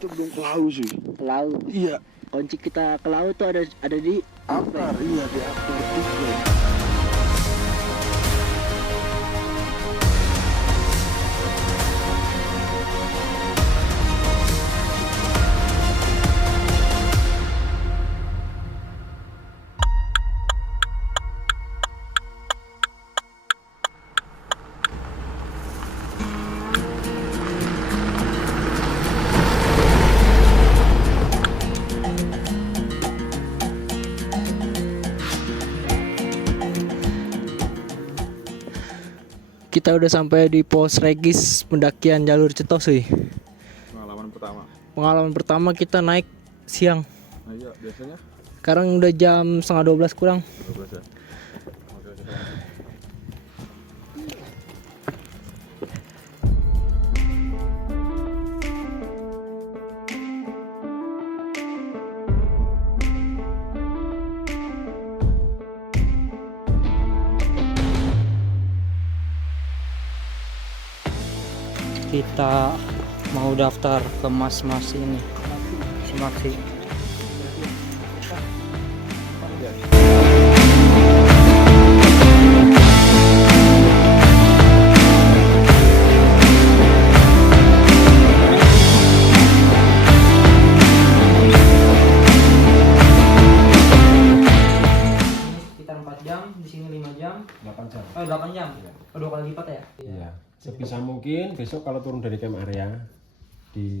kita belum ke laut sih. Ke laut. Iya. Kunci kita ke laut tuh ada di Akar, iya di akar tiga. Kita udah sampai di Pos Regis pendakian jalur Cetos sih. Pengalaman pertama kita naik siang. Nah, iya, biasanya Sekarang udah jam setengah 12 kurang. 12 ya. Kita mau daftar ke mas-mas ini. Simaksi. Sekitar 4 jam, di sini 5 jam. 8 jam. 8 jam. Dua kali lipat ya? Iya. Sebisa mungkin besok kalau turun dari camp area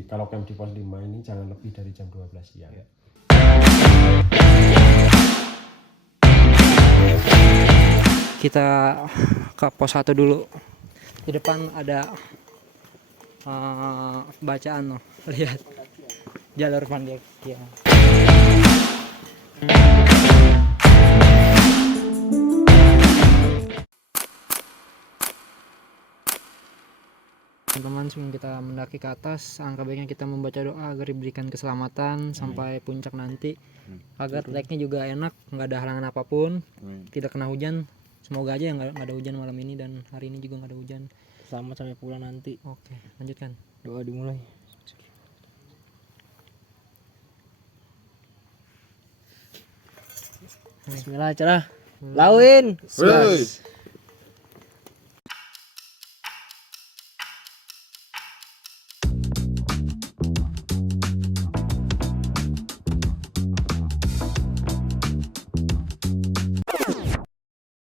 kalau camp di pos 5 ini jangan lebih dari jam 12 siang. Kita ke pos 1 dulu. Di depan ada bacaan loh. Lihat. Jalur pendakian. Teman-teman, sebelum kita mendaki ke atas, angka baiknya kita membaca doa agar diberikan keselamatan sampai puncak nanti, agar trek-nya juga enak, nggak ada halangan apapun, tidak kena hujan. Semoga aja nggak ada hujan malam ini dan hari ini juga nggak ada hujan. Selamat sampai pulang nanti. Oke, lanjutkan. Doa dimulai. Bismillah, cerah. Lawin.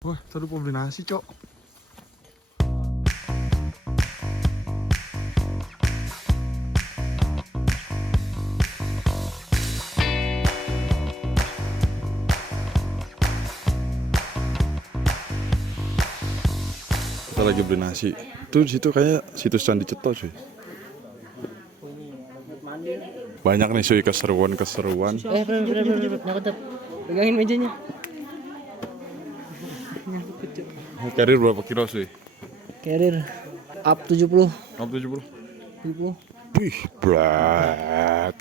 Wah, tadi mau beli nasi, Cok. Kita lagi beli nasi. Itu di situ kayak situs Candi Cetos, cuy. Banyak nih cuy keseruan. Nyangkut. Pegangin mejanya. Carrier berapa kilo sih? Carrier up 70. Up 70. 70. Wih, berat.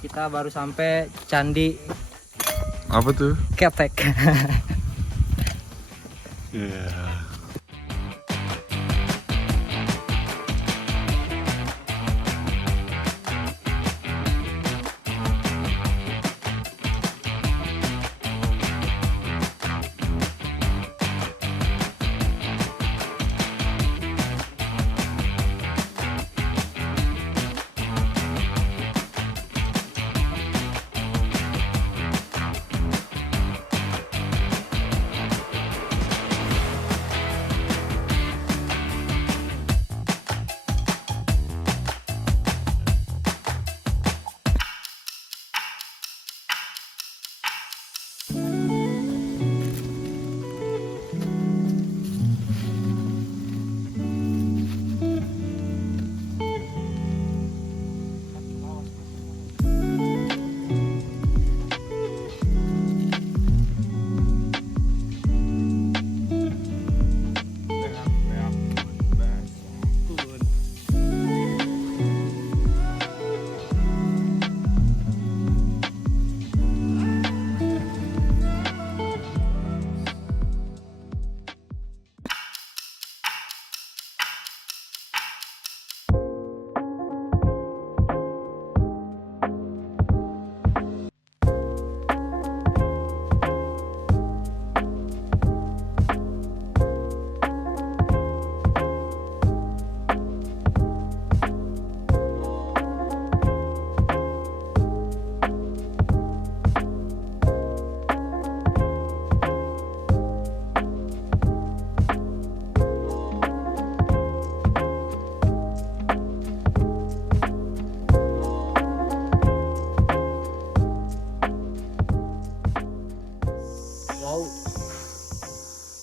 Kita baru sampai Candi Apa tuh? Ketek. Iya.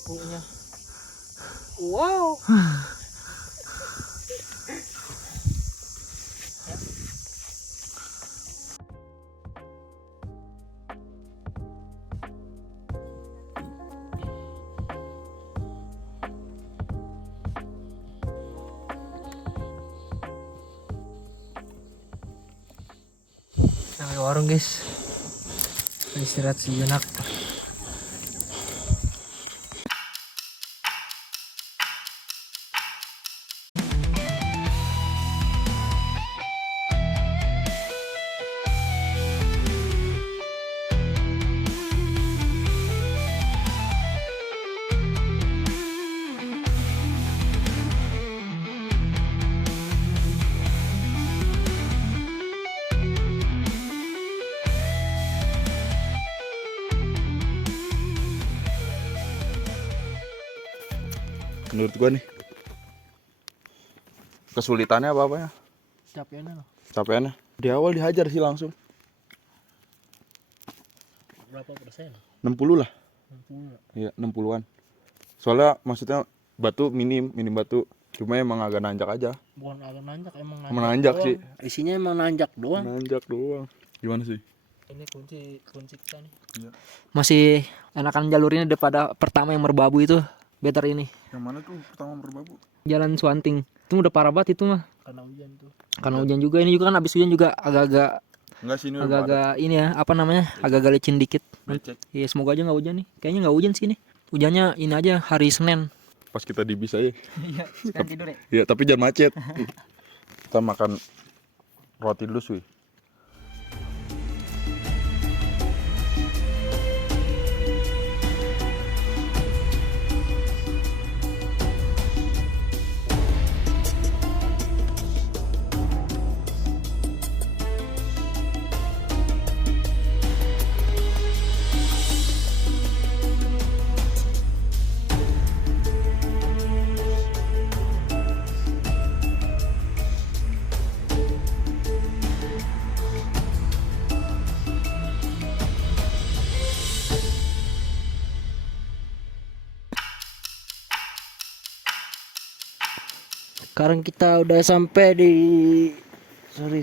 punya. Wow. Sampai warung guys, istirahat sejenak. Menurut gua nih, kesulitannya apa ya? Capeknya loh. Capeknya di awal dihajar sih langsung. Berapa persen? 60 lah. 60. Iya, 60-an. Soalnya maksudnya batu minim batu. Cuma emang agak nanjak aja. Bukan agak nanjak, emang Menanjak doang. sih. Isinya emang nanjak doang. Nanjak doang. Gimana sih? Ini kunci kita nih. Iya. Masih enakan jalur ini daripada pertama yang merbabu itu. Better ini. Yang mana tuh pertama berbabu? Jalan Suanting. Itu udah parah banget itu mah. Karena hujan tuh. Karena hujan juga, ini juga kan habis hujan juga agak-agak Enggak sih ini udah padat. agak-agak ini ya, apa namanya? Agak-agak licin dikit. Becek. Iya, semoga aja nggak hujan nih. Kayaknya nggak hujan sih nih. Hujannya ini aja hari Senin. Pas kita di bis aja. Iya, sekarang tidur ya. Iya, tapi jangan macet. Kita makan roti dulu sih. Sekarang kita udah sampai di sorry.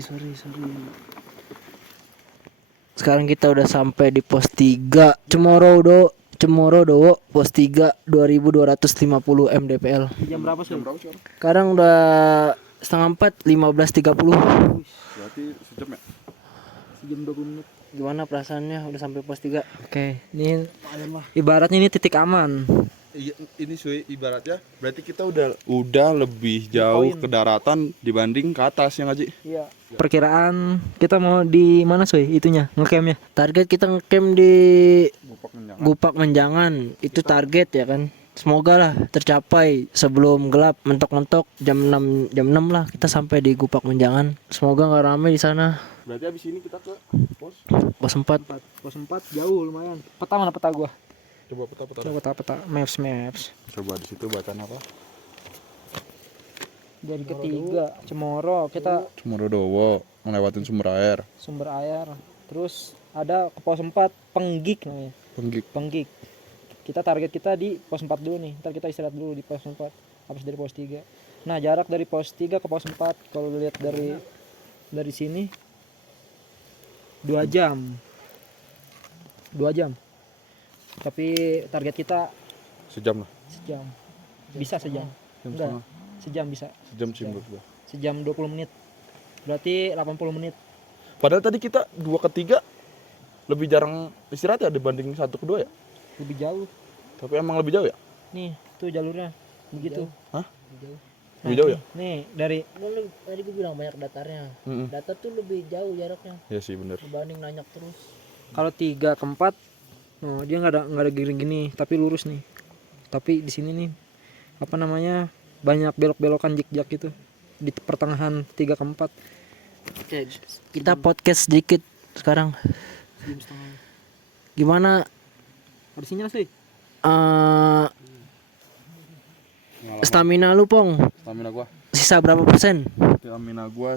Sekarang kita udah sampai di pos 3 Cemorodo, pos 3 2250 mdpl. Jam berapa sih? Sekarang udah setengah 4, 15.30. Berarti sejam ya? Jam 20 menit. Gimana perasaannya udah sampai pos 3? Oke, ini ibaratnya ini titik aman. Iya, ini Sui ibaratnya berarti kita udah lebih jauh ke daratan dibanding ke atas ya nggak Ji? Iya. Perkiraan kita mau di mana Soy itunya ngecampnya? Target kita ngecamp di Gupak menjangan. Gupak Menjangan. Itu target ya kan. Semoga lah tercapai sebelum gelap, mentok-mentok jam 6 lah kita sampai di Gupak Menjangan. Semoga nggak rame di sana. Berarti abis ini kita ke pos. Pos 4. Pos 4 jauh lumayan. Peta mana peta gua? Coba peta. Coba peta maps. Coba di situ bacaan apa? Dari ketiga Cemoro kita Cemorodowo, ngelewatin sumber air. sumber air. Terus ada ke pos 4 Penggik namanya. Penggik. Kita target kita di pos 4 dulu nih. Ntar kita istirahat dulu di pos 4 habis dari pos 3. Nah, jarak dari pos 3 ke pos 4 kalau lihat dari sini 2 jam. 2 jam. Tapi target kita Sejam lah. sejam. Bisa sejam. Enggak. Sejam bisa. Sejam sih menurut gua. Sejam 20 menit. Berarti 80 menit. Padahal tadi kita 2 ke 3 lebih jarang istirahat ya dibanding 1 ke 2 ya. Lebih jauh. Tapi emang lebih jauh ya? Nih, tuh jalurnya. Begitu. Hah? Jauh. Lebih jauh ya? Nih, dari Tadi gue bilang banyak datarnya. Mm-mm. Datar tuh lebih jauh jaraknya Iya sih bener. dibanding nanjak terus. kalau 3 ke 4 oh, dia nggak ada gini, tapi lurus nih. Tapi di sini nih apa namanya? Banyak belok-belokan jik-jak gitu di pertengahan 3 ke 4. Oke, kita podcast sedikit sekarang. Jam setengah. Gimana Ada sinyal sih. Stamina lu Pong? Stamina gua. Sisa berapa persen? Stamina gua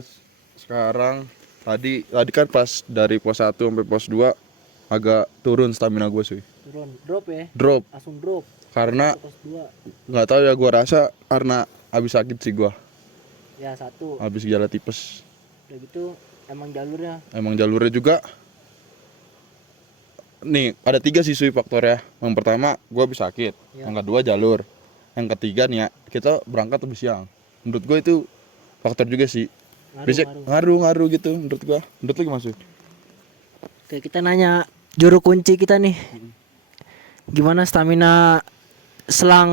sekarang tadi kan pas dari pos 1 sampai pos 2 agak turun stamina gua sih. Turun, drop ya? Drop. Langsung drop. Karena pos 2 nggak tahu ya, gua rasa karena habis sakit sih gua, ya 1. habis gejala tipes. Udah gitu emang jalurnya Emang jalurnya juga nih ada 3 sih Suy faktornya. Yang pertama gua habis sakit, Ya. yang kedua jalur, yang ketiga nih ya kita berangkat lebih siang. Menurut gua itu faktor juga sih. Bisa ngaruh gitu menurut gua. Menurut lu gimana Suy? Oke, kita nanya juru kunci kita nih. Gimana stamina selang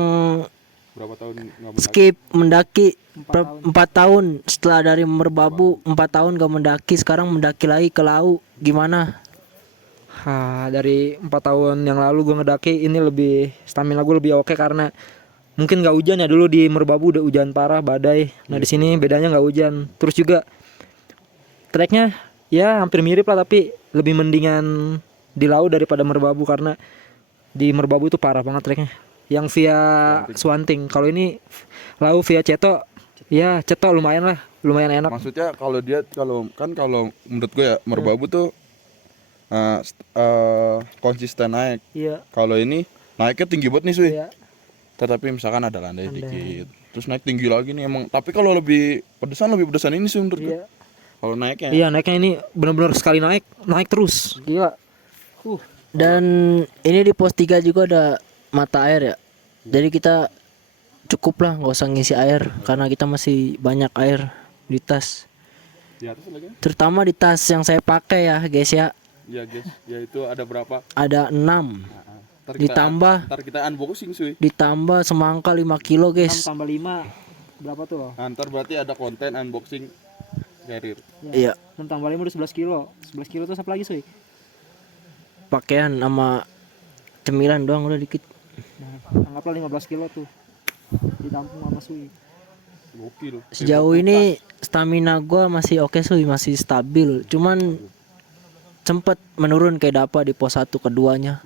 Berapa tahun nggak mendaki? skip mendaki 4 tahun setelah dari Merbabu 4 tahun gak mendaki, sekarang mendaki lagi ke Lau, gimana? Dari 4 tahun yang lalu gue ngedaki ini lebih stamina gue lebih oke karena mungkin nggak hujan ya. Dulu di Merbabu udah hujan parah, badai. Nah di sini bedanya nggak hujan. Terus juga treknya ya hampir mirip lah, tapi lebih mendingan di Lau daripada Merbabu karena di Merbabu itu parah banget treknya. Yang via Swanting. Kalau ini Lau via Ceto, ya Ceto lumayan lah, lumayan enak. Maksudnya kalau dia kalau menurut gue ya Merbabu tuh konsisten naik. Iya. Kalau ini naiknya tinggi banget nih Suy. Iya. Tetapi misalkan ada landai dikit, terus naik tinggi lagi nih emang. Tapi kalau lebih pedesan ini sih menurut gue. Iya. Kalau naiknya. Iya, naiknya ini benar-benar sekali naik terus. Gila. Dan ini di pos 3 juga ada mata air ya. Jadi kita cukup lah nggak usah ngisi air karena kita masih banyak air di tas. Di atas lagi. Terutama di tas yang saya pakai ya guys ya. Ya guys, ya itu ada berapa? Ada 6. Ntar Ditambah kita unboxing Suy. ditambah semangka 5 kilo 6 guys. tambah 5 berapa tuh? Ntar berarti ada konten unboxing carrier. Iya, 6 tambah 5 udah 11 kilo. 11 kilo tuh apa lagi, Suy? pakaian sama cemilan doang udah dikit. Nah, anggaplah 15 kilo tuh ditampung sama Suy. Gokil. Sejauh ini stamina gua masih oke Suy, masih stabil. Cuman sempet menurun kayak Dapa di pos 1 keduanya.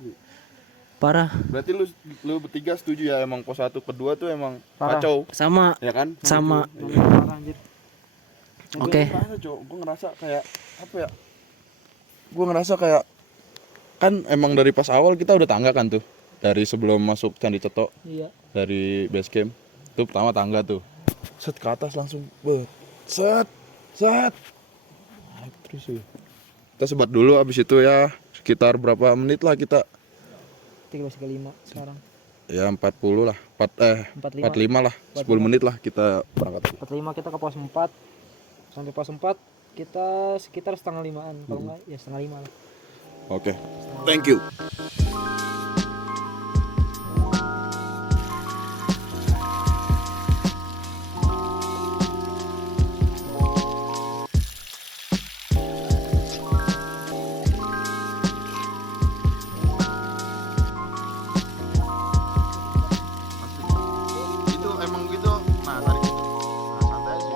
Parah. Berarti lu bertiga setuju ya emang pos 1 kedua tuh emang Parah. kacau, Sama ya kan? sama Parah anjir. oke. Gue ngerasa kayak apa ya? Gue ngerasa kayak kan emang dari pas awal kita udah tangga kan tuh. Dari sebelum masuk Candi Ceto, Iya. dari base camp. Itu pertama tangga tuh. Set ke atas langsung. Set. Naik terus ya. Kita sebat dulu abis itu ya sekitar berapa menit lah kita. 3,5 sekarang. Ya 40 lah. 45 lah. 10 menit lah kita berangkat. 45 kita ke pos 4. Sampai pos 4 kita sekitar setengah 5-an. Kalau enggak ya setengah 5 lah. Oke. Thank you. Itu emang gitu. Nah, tarik gitu. Nah, santai aja.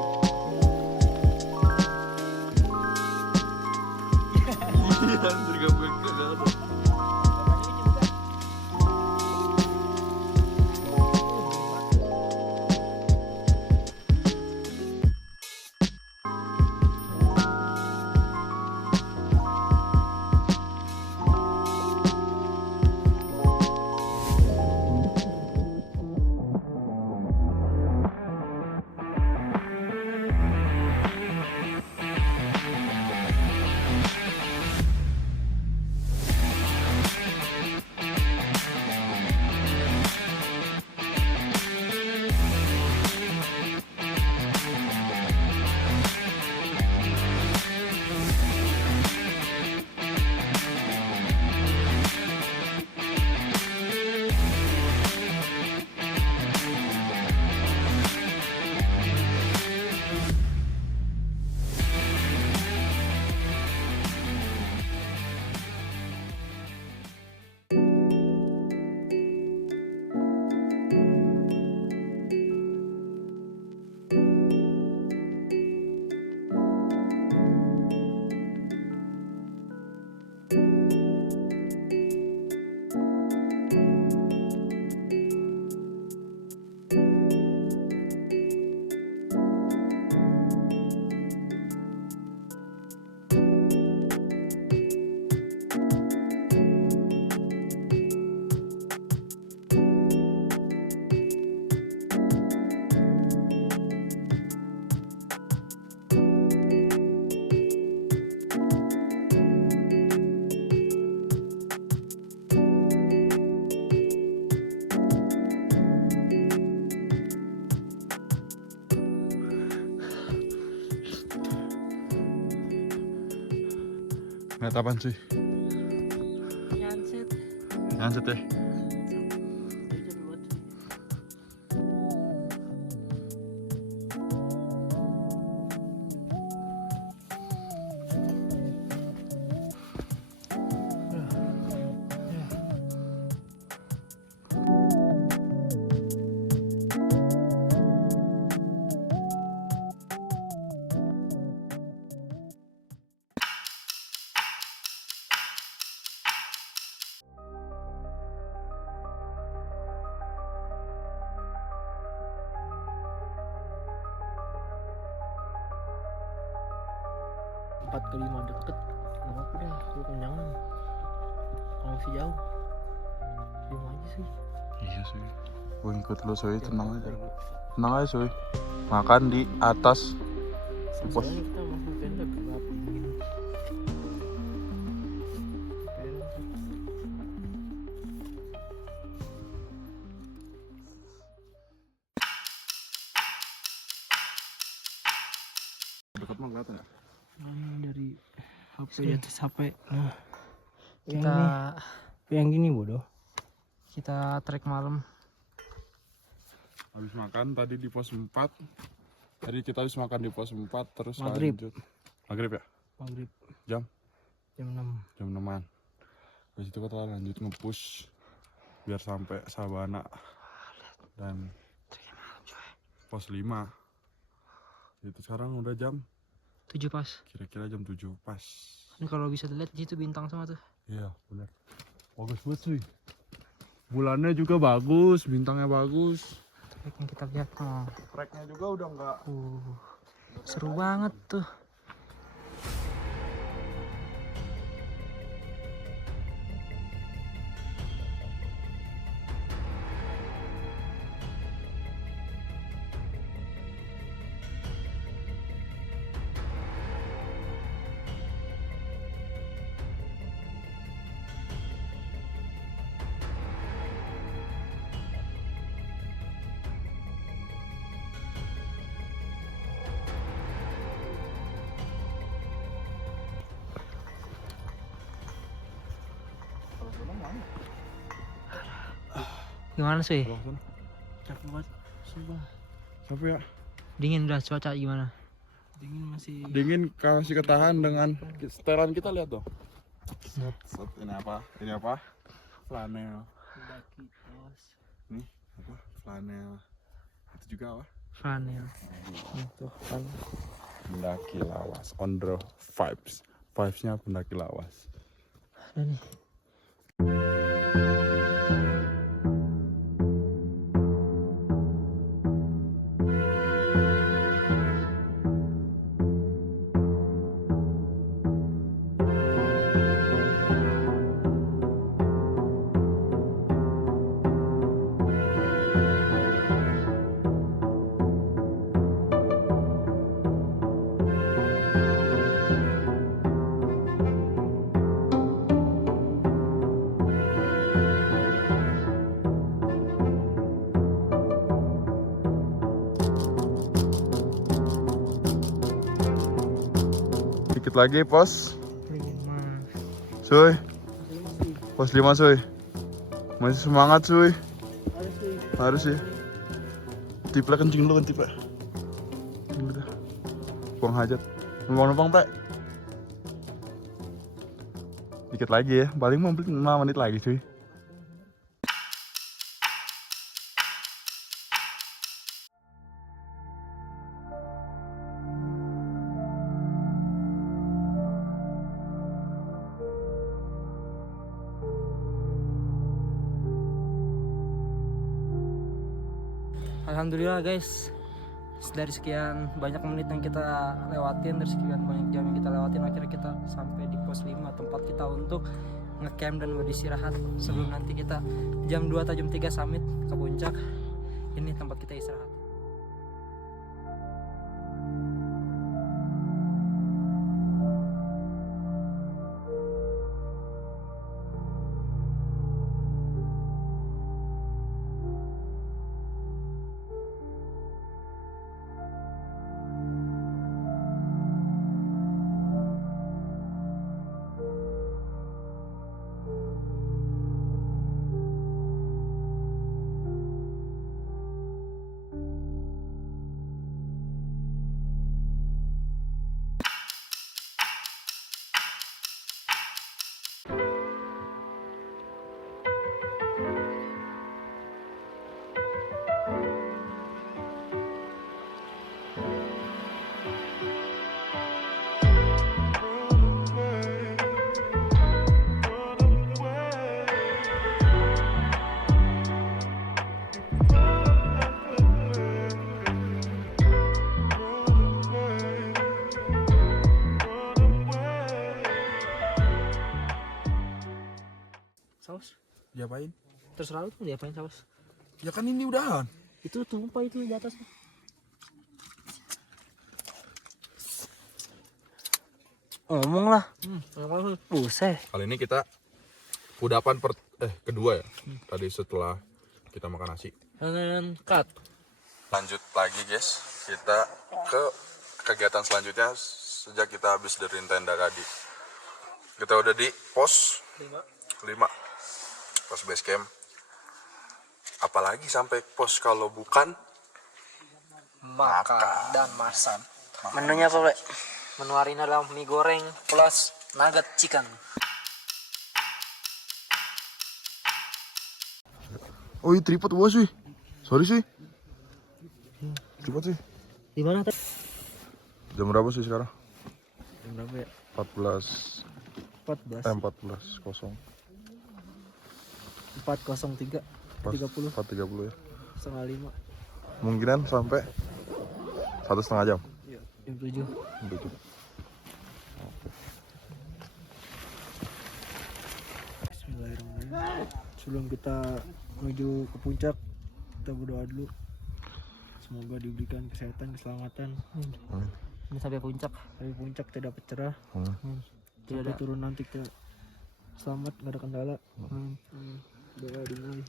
Iya, tergabung. Ngeliat apaan cuy? Sunset. Sunset ya? Empat ke lima deket nggak apa-apa deh gue kenyangan kalau masih jauh 5 aja sih. Iya sih. Gue ngikut lu cuy, tenang aja. Tenang aja cuy. Makan di atas pos. Soalnya kita masuk tenda gelap dingin. Dekat mah kelihatan ya? Dari HP di atas HP. Nah, Kita yang gini bodoh. kita trek malam. Habis makan tadi di pos 4. Tadi kita habis makan di pos 4 terus Maghrib. lanjut. Maghrib ya? Maghrib Jam? jam 6. Jam 6-an. Habis itu kita lanjut nge-push biar sampai Sabana dan pos 5. Itu sekarang udah jam 7 pas. kira-kira jam 7 pas. Ini kalau bisa dilihat di situ bintang semua tuh. Iya benar. Bagus banget cuy. Bulannya juga bagus, bintangnya bagus. Trek yang kita lihat. Oh. Treknya juga udah nggak. Seru banget tuh. Gimana sih? Capek banget sumpah. Capek ya? Dingin udah cuaca gimana? Dingin masih. Dingin kasih ketahan dengan setelan kita lihat tuh. Set, ini apa? Ini apa? Flanel. Mendaki terus. Nih, apa? Flanel. Itu juga apa? Flanel. Tuh kan. Pendaki lawas. On the vibes. Vibesnya pendaki lawas. Ada nih. Dikit lagi pos. Cuy. Pos 5 cuy. Masih semangat cuy. Harus sih. Tipe kencing dulu kan tipe. Udah. Buang hajat. Numpang-numpang pak. Dikit lagi ya. Paling 5 menit lagi cuy. Alhamdulillah guys, dari sekian banyak menit yang kita lewatin, dari sekian banyak jam yang kita lewatin, akhirnya kita sampai di pos 5, tempat kita untuk ngecamp dan beristirahat sebelum nanti kita jam 2 atau jam 3 summit ke puncak. Ini tempat kita istirahat. Terserah lu tuh diapain saus. Ya kan ini udahan. Itu tumpah itu di atas. Ngomong lah. Buset. Kali ini kita kudapan kedua ya. Tadi setelah kita makan nasi. Dan cut. Lanjut lagi guys. Kita ke kegiatan selanjutnya sejak kita habis dari tenda tadi. Kita udah di pos 5. Pos base camp. Apalagi sampai pos kalau bukan Makan dan masak. Menunya apa, Bre? Menu hari ini adalah mie goreng plus nugget chicken. Oh, ini tripod bos sih. Sorry sih. Tripod sih. Di mana teh? Jam berapa sih sekarang? Jam berapa ya? 14 kosong. 4:03 30 4.30 ya. setengah 5. Kemungkinan sampai 1,5 jam. Iya, jam 7. Begitu. Bismillahirrahmanirrahim. Sebelum kita menuju ke puncak, kita berdoa dulu. Semoga diberikan kesehatan, keselamatan. Amin. Ini sampai puncak. Sampai puncak tidak dapat cerah. Tidak ada turun nanti kita selamat, nggak ada kendala. Doa dimulai.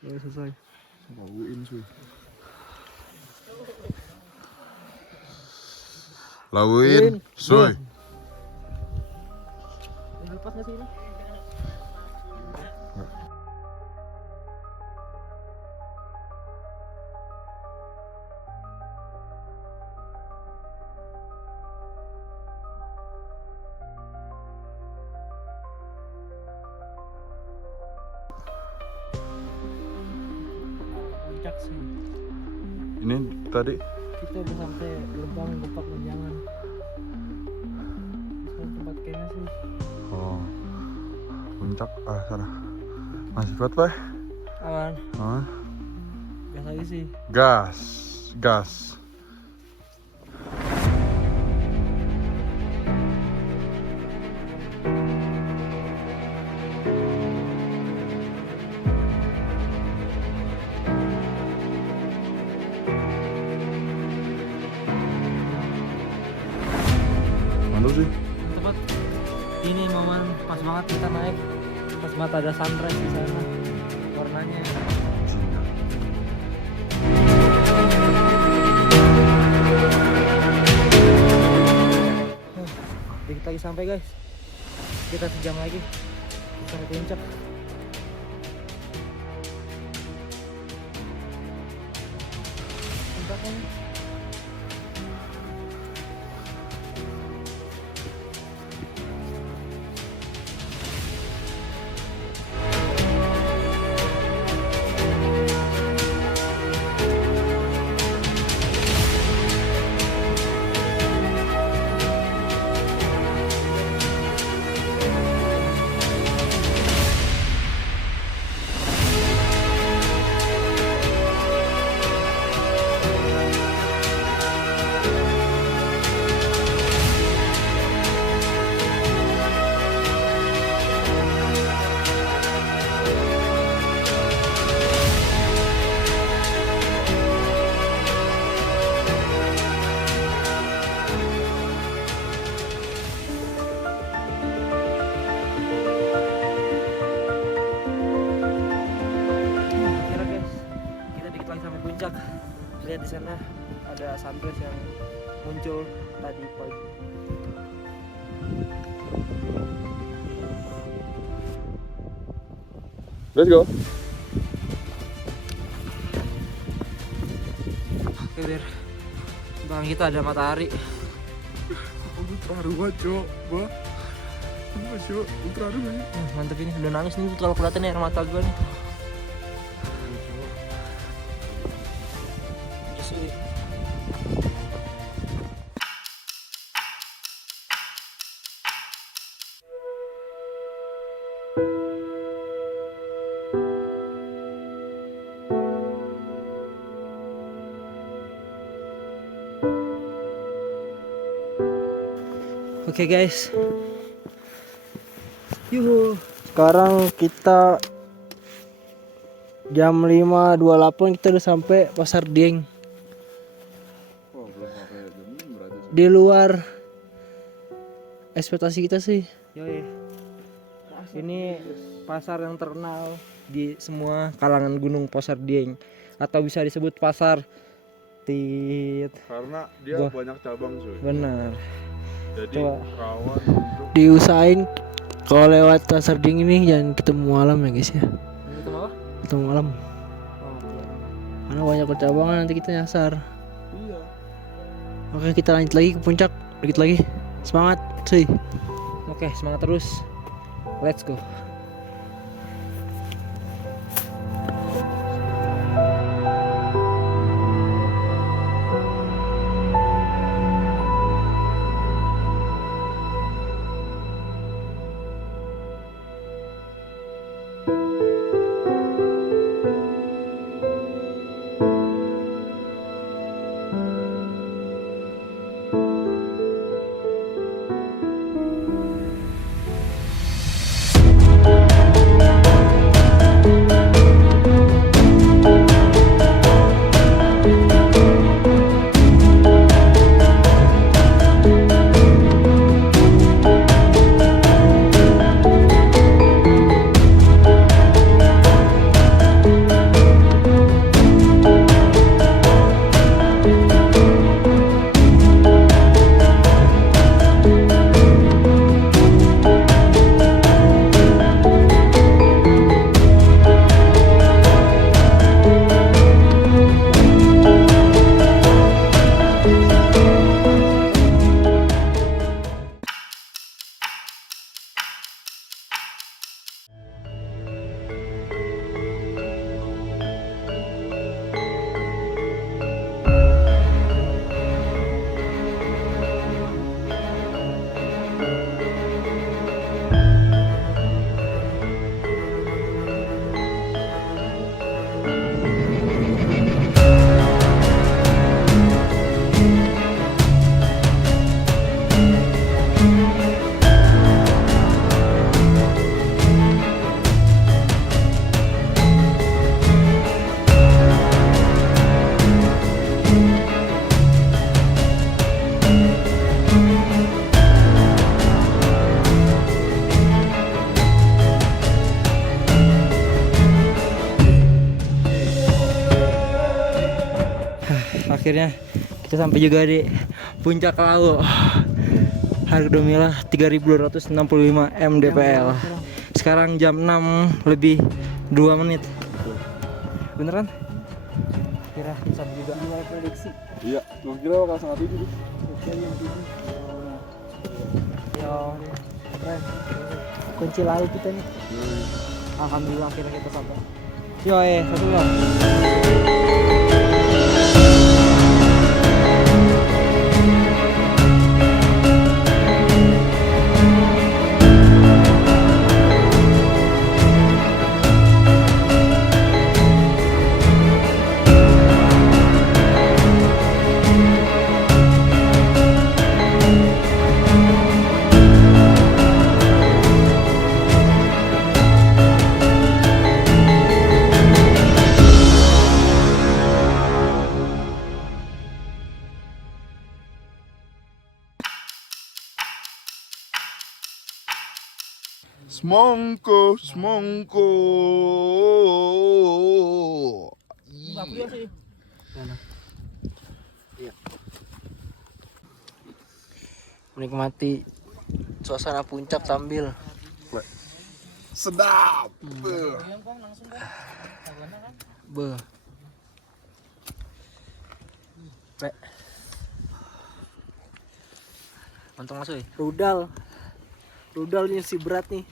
Ya selesai. Bauin cuy. Lawin, suy. Lepas nggak sih ini? Puncak sih. Ini tadi Kita udah sampai gerbang Gupak Menjangan. Sekarang tempat campnya sih. puncak sana. Masih kuat, Pak? Aman. Aman. Gas lagi sih. Gas. Mantap sih. Tempat ini momen pas banget kita naik. Pas banget ada sunrise di sana. Warnanya. Dikit lagi sampai guys. Kita sejam lagi sampai puncak. Puncaknya. Akhirnya guys, kita dikit lagi sampai puncak. Lihat di sana ada sunrise yang muncul tadi pagi. Let's go. Oke Bir, belakang kita ada matahari. Ultra ruah, Cok. Bah. Cok, ultra ruah. Mantep ini, udah nangis nih kalau kelihatan air mata gue nih. Justru Oke guys. Yuhu. Sekarang kita jam 5.28 kita udah sampai Pasar Dieng. Di luar ekspektasi kita sih. Yoi. Ini pasar yang terkenal di semua kalangan gunung Pasar Dieng, atau bisa disebut pasar tit. Karena dia Gua- banyak cabang cuy. Benar. Jadi Coba. rawan untuk Diusahain kalau lewat Pasar Dieng ini jangan ketemu malam ya guys ya. Itu apa? Ketemu malam. Karena banyak percabangan nanti kita nyasar. iya. Oke, kita lanjut lagi ke puncak. Dikit lagi. Semangat, cuy. Oke, semangat terus. Let's go. Akhirnya kita sampai juga di puncak Lawu. Harga Domila 3.265 mdpl. Sekarang jam 6 lebih 2 menit. Beneran? Kira bisa juga. Gimana prediksi? Iya, gua kira bakal sangat tinggi. Yo, keren. Kunci Lawu kita nih. Alhamdulillah akhirnya kita sampai. Yo, satu lah. Semongko, semongko. Menikmati suasana puncak sambil Sedap. be. Untung masuk ya. Rudal ini si berat nih.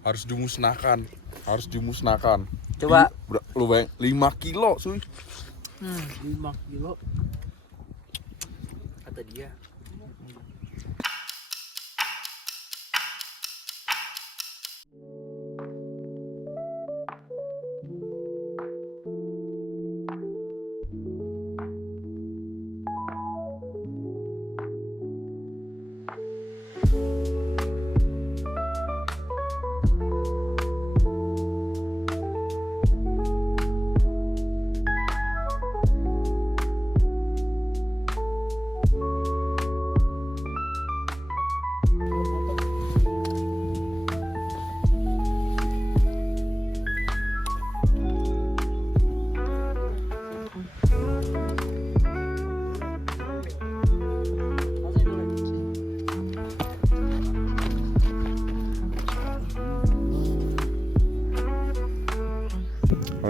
Harus dimusnahkan. Harus dimusnahkan. Coba. Lu bayang 5 kilo, cuy. 5 kilo. Kata dia.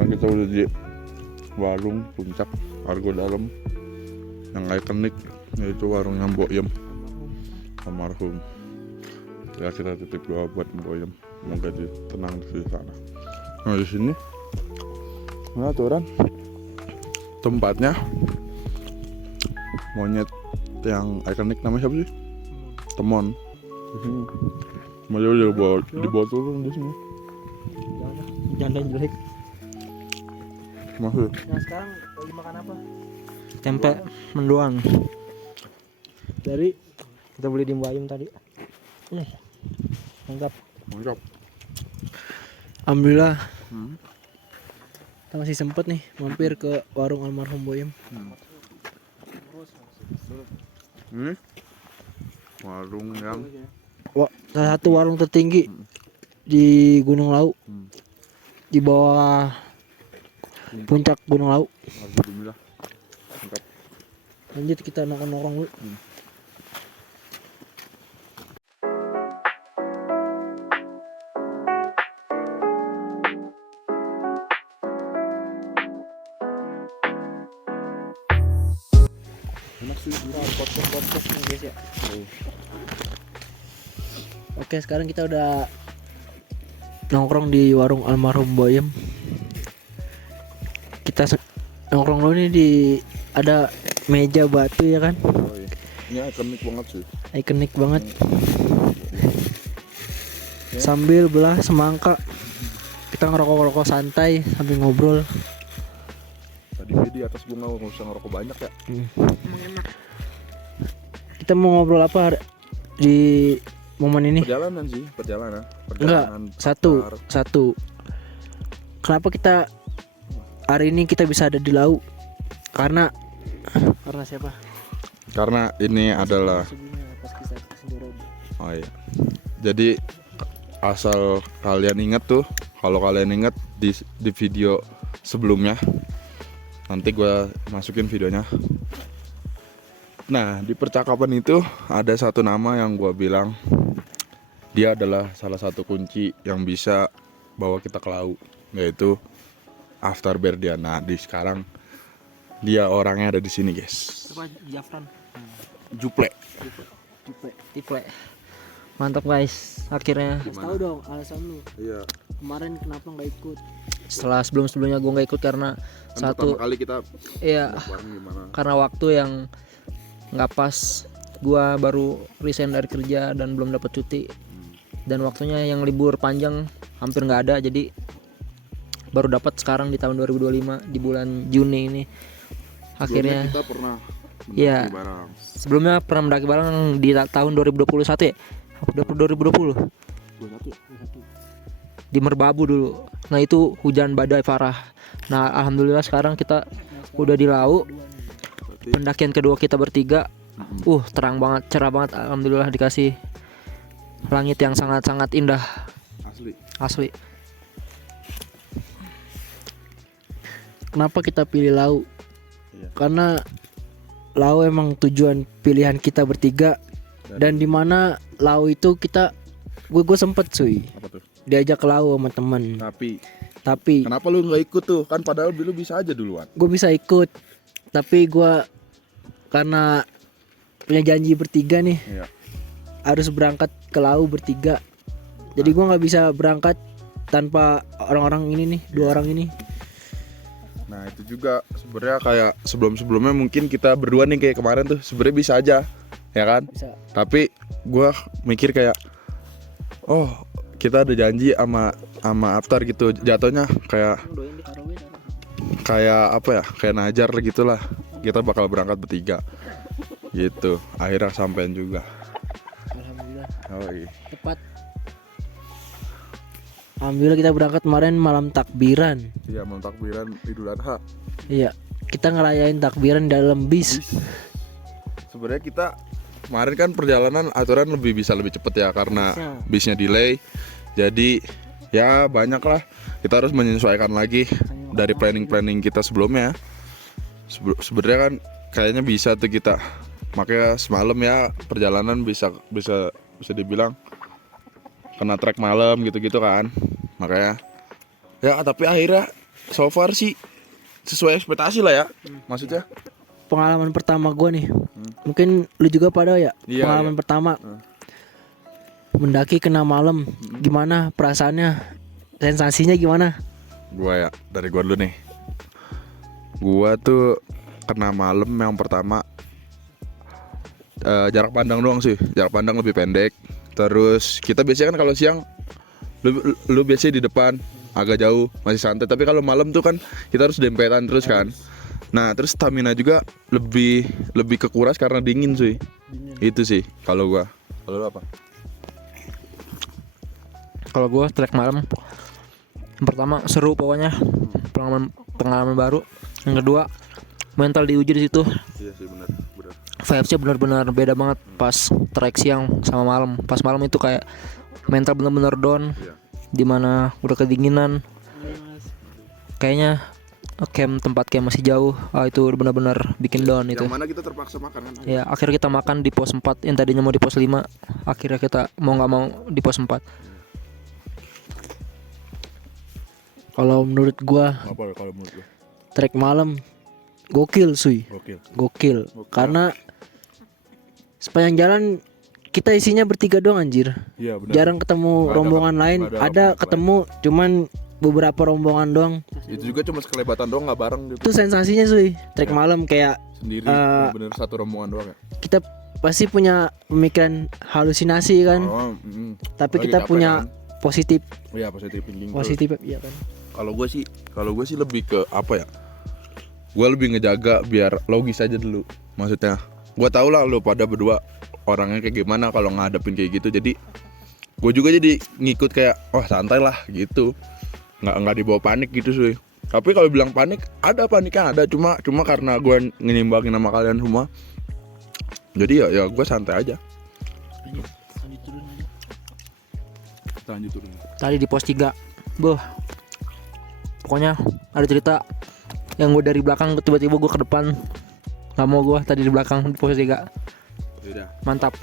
kita udah di warung Puncak Argo Dalam yang ikonik, yaitu warungnya Mbok Yem almarhum. Ya kita titip doa buat Mbok Yem, semoga dia tenang di sana. Nah di sini, nah aturan tempatnya monyet yang ikonik namanya siapa sih? Temon. Di sini. Mau dibawa turun di sini. Janda jelek. Masuk. Nah sekarang lagi makan apa? Tempe mendoan. Dari Kita beli di Mbak Ayum tadi. Mantap. Mantap. alhamdulillah Hmm. kita masih sempet nih mampir ke warung almarhum Boyem. Ini warung yang Wah, salah satu warung tertinggi di Gunung Lau, di bawah puncak Gunung Lau. alhamdulillah. Mantap. Lanjut kita nongkrong dulu. Podcast nih guys ya. Oke, sekarang kita udah nongkrong di warung almarhum Boyem. Kita nongkrong dulu nih di ada meja batu ya kan, Oh, iya. Ini ikonik banget sih. ikonik banget. Sambil belah semangka kita ngerokok-ngerokok santai sambil ngobrol. Tadi di atas bunga nggak usah ngerokok banyak ya. Kita mau ngobrol apa di momen ini? Perjalanan sih, perjalanan. Enggak, satu. Kenapa kita hari ini kita bisa ada di Lau? Karena siapa? Karena ini adalah oh iya. Jadi asal kalian ingat tuh, kalau kalian ingat di video sebelumnya, nanti gue masukin videonya. Nah di percakapan itu ada satu nama yang gue bilang dia adalah salah satu kunci yang bisa bawa kita ke laut, yaitu Aftar Berdian. Nah di sekarang dia orangnya ada di sini guys. Apa Jafran? Juple. Tiple. Mantap guys. Akhirnya Tahu dong alasan lu. Iya. Kemarin kenapa nggak ikut? setelah sebelumnya gue nggak ikut karena Kan satu pertama kali kita iya bareng gimana? karena waktu yang nggak pas, gua baru resign dari kerja dan belum dapat cuti, dan waktunya yang libur panjang hampir nggak ada, jadi baru dapat sekarang di tahun 2025 di bulan Juni ini. Akhirnya kita pernah Iya. mendaki bareng. sebelumnya pernah mendaki bareng di tahun 2021 ya, 2020 di Merbabu dulu. Nah itu hujan badai parah. Nah alhamdulillah sekarang kita udah di Lau. Pendakian kedua kita bertiga, terang banget, cerah banget. Alhamdulillah dikasih langit yang sangat-sangat indah, asli. Kenapa kita pilih Lau? Iya. Karena Lau emang tujuan pilihan kita bertiga, dan di mana Lau itu gue sempet cuy Apa tuh? diajak ke Lau sama temen, tapi Kenapa lu nggak ikut tuh? Kan padahal lu bisa aja duluan. gue bisa ikut, tapi gue karena punya janji bertiga nih, Iya. harus berangkat ke Lau bertiga. Jadi gue nggak bisa berangkat tanpa orang-orang ini nih, dua orang ini. Nah itu juga sebenarnya kayak sebelum-sebelumnya mungkin kita berdua nih kayak kemarin tuh sebenarnya bisa aja, ya kan? Bisa. Tapi gua mikir kayak, oh kita ada janji sama Aftar gitu, jatuhnya kayak apa ya? Kayak najar gitulah. Kita bakal berangkat bertiga, gitu. Akhirnya sampean juga. Alhamdulillah Oh iya. tepat. Alhamdulillah kita berangkat kemarin malam takbiran. Iya, malam takbiran Idul Adha. Iya, kita ngerayain takbiran dalam bis. Sebenarnya kita kemarin kan perjalanan aturan bisa lebih cepet ya karena bisnya delay. Jadi ya banyak lah, kita harus menyesuaikan lagi dari planning kita sebelumnya. Sebenarnya kan kayaknya bisa tuh kita, makanya semalam ya perjalanan bisa dibilang kena trek malam gitu-gitu kan. Makanya ya tapi akhirnya so far sih sesuai ekspektasi lah ya. Maksudnya Pengalaman pertama gua nih. Mungkin lu juga pada ya. Iya, Pengalaman iya. pertama. Mendaki kena malam. Gimana perasaannya? Sensasinya gimana? gua ya, dari gua dulu nih. Gua tuh kena malam yang pertama jarak pandang doang sih. Jarak pandang lebih pendek. Terus kita biasanya kan kalau siang lu biasanya di depan agak jauh masih santai, tapi kalau malam tuh kan kita harus dempetan terus kan. Nah, terus stamina juga lebih kekuras karena dingin sih. Itu sih kalau gua. Kalau lu apa? Kalau gue trek malam, yang pertama seru pokoknya, pengalaman baru. Yang kedua mental diuji di situ. Iya sih, benar. Vibesnya benar-benar beda banget pas trek siang sama malam. Pas malam itu kayak mental benar-benar down, Iya. dimana udah kedinginan. Kayaknya tempat camp masih jauh. Itu benar-benar bikin down itu. Yang mana kita terpaksa makan kan? Ya akhirnya kita makan di pos 4 yang tadinya mau di pos 5. Akhirnya kita mau nggak mau di pos 4. Kalau menurut gua Apa kalau menurut lu? trek malam gokil suy. Gokil. Karena sepanjang jalan kita isinya bertiga doang anjir. Iya, benar. Jarang ketemu Nggak ada- rombongan lain. nggak ada Ada rombongan ketemu cuman beberapa rombongan doang. Itu juga cuma sekelebatan doang, nggak bareng gitu. Itu sensasinya suy. Trek malam kayak Sendiri, bener satu rombongan doang ya. kita pasti punya pemikiran halusinasi kan. Oh, Tapi lagi kita capek punya kan? positif Iya, positif thinking. positif iya kan. Kalau gue sih lebih ke apa ya? Gue lebih ngejaga biar logis aja dulu. Maksudnya, gue tau lah lo pada berdua orangnya kayak gimana kalau ngadepin kayak gitu. Jadi gue juga jadi ngikut kayak, oh santai lah gitu. Nggak dibawa panik gitu sih. Tapi kalau bilang panik, ada paniknya ada. Cuma karena gue ngenimbangin sama kalian semua. Jadi ya gue santai aja. Kita lanjut turun. Tadi di pos 3. Pokoknya ada cerita yang gue dari belakang tiba-tiba gue ke depan. Nggak mau gue tadi di belakang di pos 3. Udah. Mantap.